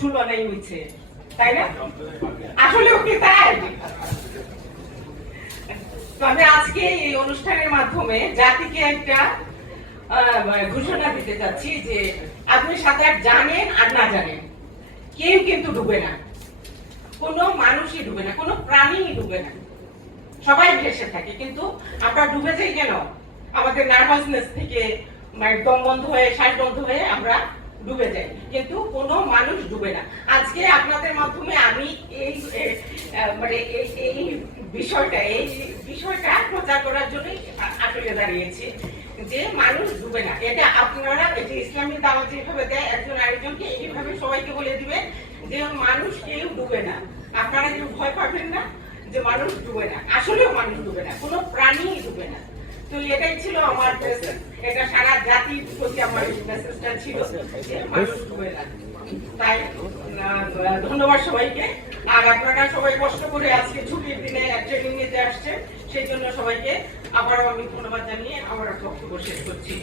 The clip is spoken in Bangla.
তুলনায় হয়েছে, তাই না? আসলে কি তাই? তবে আজকে এই অনুষ্ঠানের মাধ্যমে জাতিকে একটা ঘোষণা দিতে চাচ্ছি যে আপনি সাঁতার জানেন আর না জানেন, কেউ কিন্তু ডুবে না। কোনো মানুষই ডুবে না, কোনো প্রাণীই ডুবে না। সবাই ভেসে থাকে, কিন্তু আমরা ডুবে যাই কেন? আমাদের নার্ভাসনেস থেকে মানে দম বন্ধ হয়ে, শ্বাস বন্ধ হয়ে আমরা ডুবে যাই কিন্তু কোনো মানুষ ডুবে না। আজকে আপনাদের মাধ্যমে আমি এই মানে এই- বিষয়টা, এই বিষয়টা প্রচার করার জন্যই আসলে দাঁড়িয়েছি যে মানুষ ডুবে না। এটা আপনারা এই যে ইসলামী দাওয়াত যেভাবে দেয়, একজন আরেকজনকে এইভাবে সবাইকে বলে দিবেন যে মানুষ কেউ ডুবে না। আপনারা কেউ ভয় পাবেন না যে মানুষ ডুবে না। আসলেও মানুষ ডুবে না। কোনো প্রাণী ডুবে না। তো এটাই ছিল আমার এটা ধন্যবাদ সবাইকে। আর আপনারা সবাই কষ্ট করে আজকে ছুটির দিনে ট্রেনিং নিতে আসছে সেই জন্য সবাইকে আবারও আমি ধন্যবাদ জানিয়ে আমার বক্তব্য শেষ করছি।